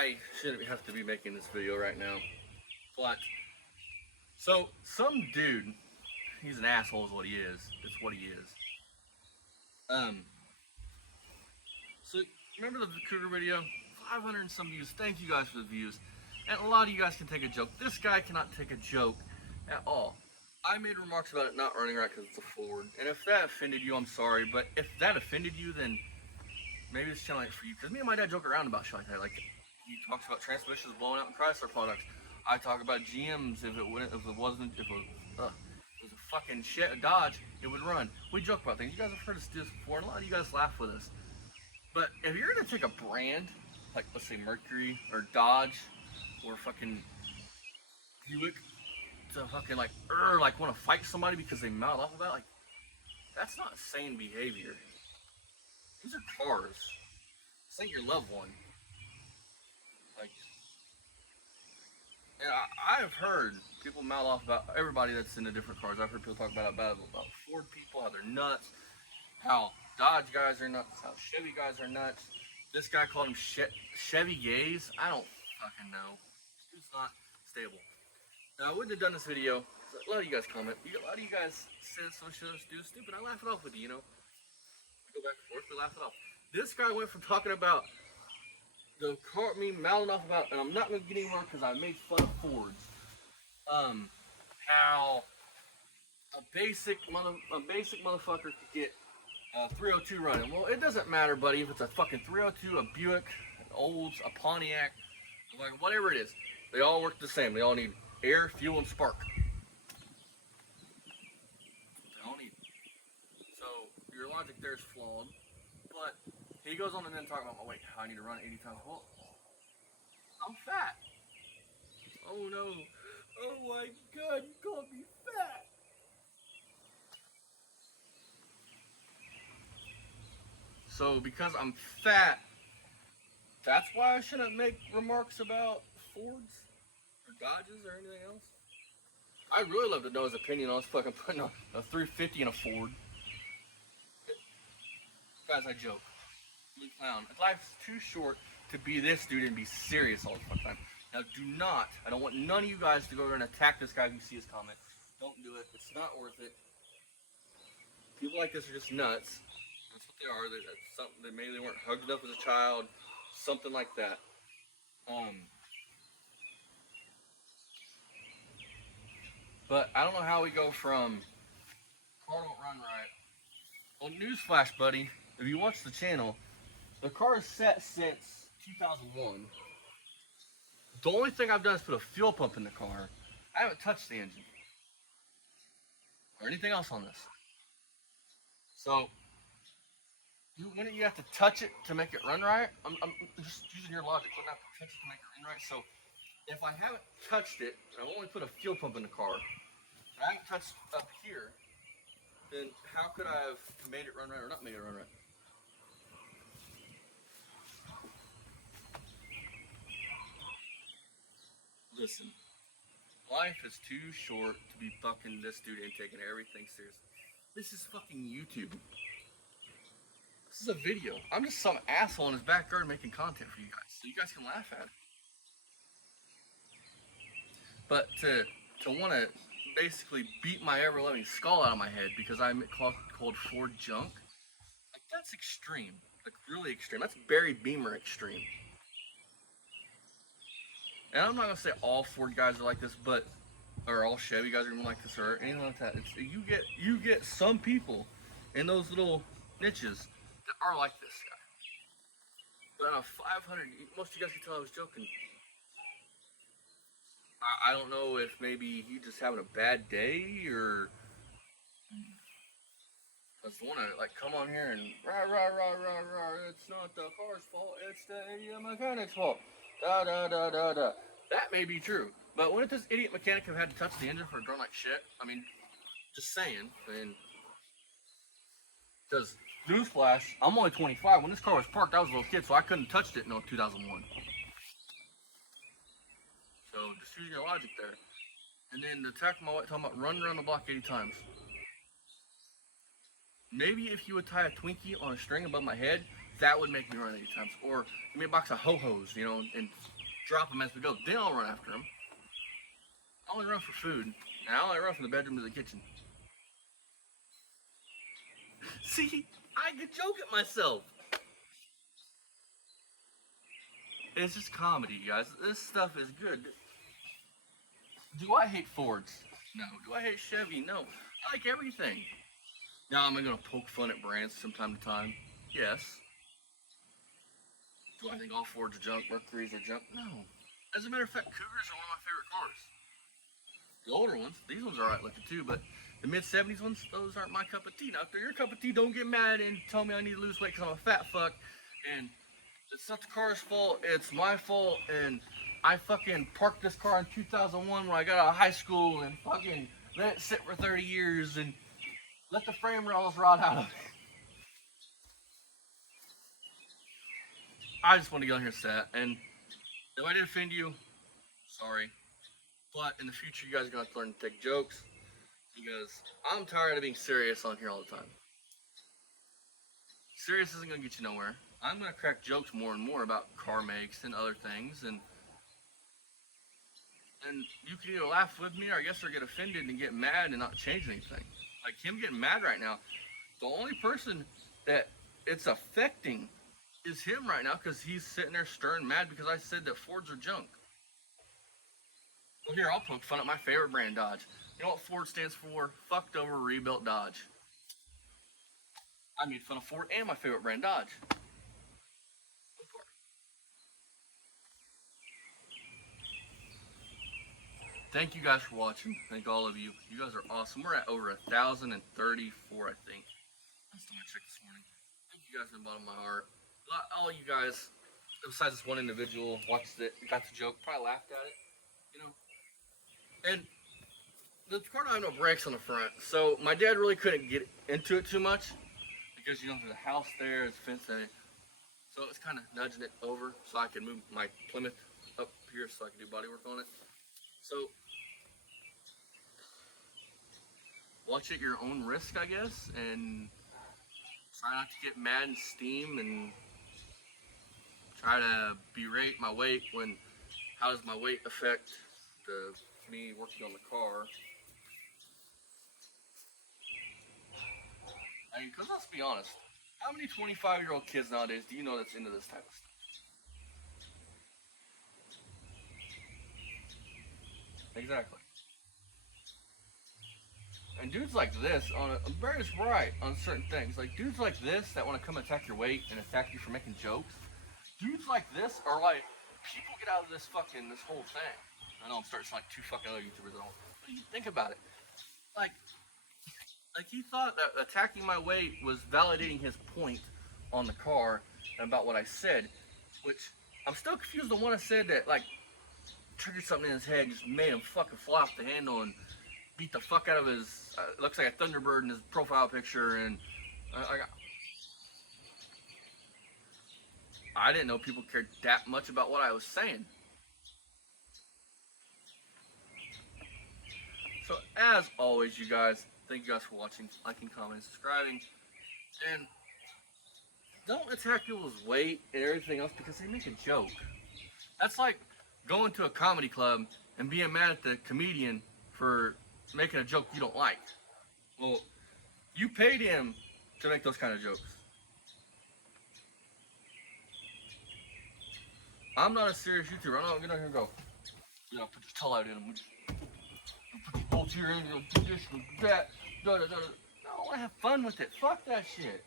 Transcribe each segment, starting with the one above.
I shouldn't have to be making this video right now, but so some dude, he's an asshole is what he is. It's what he is. Um, so remember the Cougar video? 500 and some views. Thank you guys for the views. And a lot of you guys can take a joke. This guy cannot take a joke at all. I made remarks about it not running right because it's a Ford. And if that offended you, I'm sorry. But if that offended you, then maybe this channel ain't for you. Because me and my dad joke around about shit like that. Like, he talks about transmissions blowing out in Chrysler products. I talk about GMs if it was a fucking shit, a Dodge, it would run. We joke about things. You guys have heard us do this before, and a lot of you guys laugh with us. But if you're gonna take a brand, like let's say Mercury or Dodge or fucking Buick, to fucking like want to fight somebody because they mouth off about it, like that's not sane behavior. These are cars. This ain't your loved one. Like, and I've heard people mouth off about everybody that's in the different cars. I've heard people talk about Ford people, how they're nuts, how Dodge guys are nuts, how Chevy guys are nuts. This guy called them Chevy gays. I don't fucking know. It's not stable. Now, I wouldn't have done this video. A lot of you guys comment. A lot of you guys said some shit do stupid. I laugh it off with you, you know. We go back and forth, we laugh it off. This guy went from talking about the car, me mouthing off about, and I'm not gonna get anywhere because I made fun of Fords. How a basic motherfucker could get 302 running. Well, it doesn't matter, buddy, if it's a fucking 302, a Buick, an Olds, a Pontiac, like whatever it is. They all work the same. They all need air, fuel, and spark. They all need. So your logic there is flawed. But he goes on and then talking about, oh wait, I need to run 80 times. Well, I'm fat. Oh no. Oh my God, you called me fat. So because I'm fat, that's why I shouldn't make remarks about Fords or Dodges or anything else. I'd really love to know his opinion on us fucking putting a 350 in a Ford. Guys, I joke. Blue clown. Life's too short to be this dude and be serious all the fucking time. Now do not, I don't want none of you guys to go over and attack this guy if you see his comment. Don't do it. It's not worth it. People like this are just nuts. That's what they are. That's something, maybe they weren't hugged up as a child, something like that. But I don't know how we go from car don't run right. Well, newsflash, buddy. If you watch the channel, the car is set since 2001. The only thing I've done is put a fuel pump in the car. I haven't touched the engine or anything else on this. So wouldn't you have to touch it to make it run right? I'm just using your logic. Wouldn't I have to touch it to make it run right? So if I haven't touched it, I only put a fuel pump in the car, and I haven't touched up here, then how could I have made it run right or not made it run right? Listen, life is too short to be fucking this dude and taking everything seriously. This is fucking YouTube. This is a video. I'm just some asshole in his backyard making content for you guys, so you guys can laugh at it. But to want to basically beat my ever-loving skull out of my head because I'm called Ford junk, like that's extreme. Like really extreme. That's Barry Beamer extreme. And I'm not gonna say all Ford guys are like this, but or all Chevy guys are even like this or anything like that. It's, you get some people in those little niches that are like this guy. But on a 500, most of you guys can tell I was joking. I don't know if maybe he just having a bad day or just want to like come on here and rah rah rah rah rah. It's not the car's fault. It's the mechanic's fault. Da da da da da. That may be true, but wouldn't this idiot mechanic have had to touch the engine for it to run like shit? I mean, just saying. And because newsflash, I'm only 25. When this car was parked, I was a little kid, so I couldn't touch it until 2001. So just using your logic there. And then the attack my wife talking about run around the block 80 times. Maybe if you would tie a Twinkie on a string above my head That would make me run 80 times. Or give me a box of ho-hos, you know, and drop them as we go. Then I'll run after them. I only run for food, and I only run from the bedroom to the kitchen. See, I could joke at myself. It's just comedy, you guys. This stuff is good. Do I hate Fords? No. Do I hate Chevy? No. I like everything. Now, am I going to poke fun at brands from time to time? Yes. Do I think all Fords are junk? Mercury's are junk? No. As a matter of fact, Cougars are one of my favorite cars. The older ones, these ones are alright looking too, but the mid-70s ones, those aren't my cup of tea. Now, if they're your cup of tea, don't get mad and tell me I need to lose weight because I'm a fat fuck. And it's not the car's fault, it's my fault. And I fucking parked this car in 2001 when I got out of high school and fucking let it sit for 30 years and let the frame rails rot out of it. I just want to get on here set, and if I did offend you, sorry. But in the future, you guys are going to have to learn to take jokes, because I'm tired of being serious on here all the time. Serious isn't going to get you nowhere. I'm going to crack jokes more and more about car makes and other things, and you can either laugh with me or I guess or get offended and get mad and not change anything. Like him getting mad right now, the only person that it's affecting is him right now because he's sitting there stern mad because I said that Fords are junk. Well, here, I'll poke fun at my favorite brand, Dodge. You know what Ford stands for? Fucked over, rebuilt Dodge. I made fun of Ford and my favorite brand, Dodge. Thank you guys for watching. Thank all of you. You guys are awesome. We're at over 1,034, I think. Last time I checked this morning. Thank you guys from the bottom of my heart. All you guys, besides this one individual, watched it, got the joke, probably laughed at it, you know. And the car don't have no brakes on the front, so my dad really couldn't get into it too much because, you know, there's a house there, there's a fence there. So it's kind of nudging it over so I can move my Plymouth up here so I can do body work on it. So watch at your own risk, I guess, and try not to get mad and steam and try to berate my weight when how does my weight affect me working on the car. I mean, because let's be honest, how many 25-year-old kids nowadays do you know that's into this type of stuff? Exactly. And dudes like this, Barry's right on certain things. Like dudes like this that want to come attack your weight and attack you for making jokes. Dudes like this are like, people get out of this whole thing. I know I'm starting to sound like two fucking other YouTubers. But you think about it. Like he thought that attacking my weight was validating his point on the car and about what I said, which I'm still confused on what I said that like triggered something in his head, just made him fucking fly off the handle and beat the fuck out of his, looks like a Thunderbird in his profile picture, and I didn't know people cared that much about what I was saying. So as always, you guys, thank you guys for watching, liking, commenting, subscribing, and don't attack people's weight and everything else because they make a joke. That's like going to a comedy club and being mad at the comedian for making a joke you don't like. Well, you paid him to make those kind of jokes. I'm not a serious YouTuber. I'm not gonna here and go, you know, put this towel out in him. Put these bolts here in, do this, do that, da da da. No, I wanna have fun with it. Fuck that shit.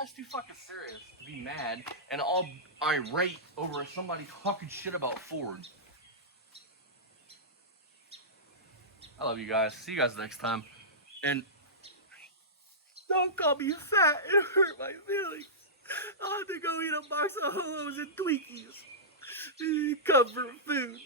That's too fucking serious to be mad and all irate over somebody talking shit about Ford. I love you guys. See you guys next time. And don't call me fat. It hurt my feelings. I'll have to go eat a box of Ho-Hos and Twinkies. Comfort foods.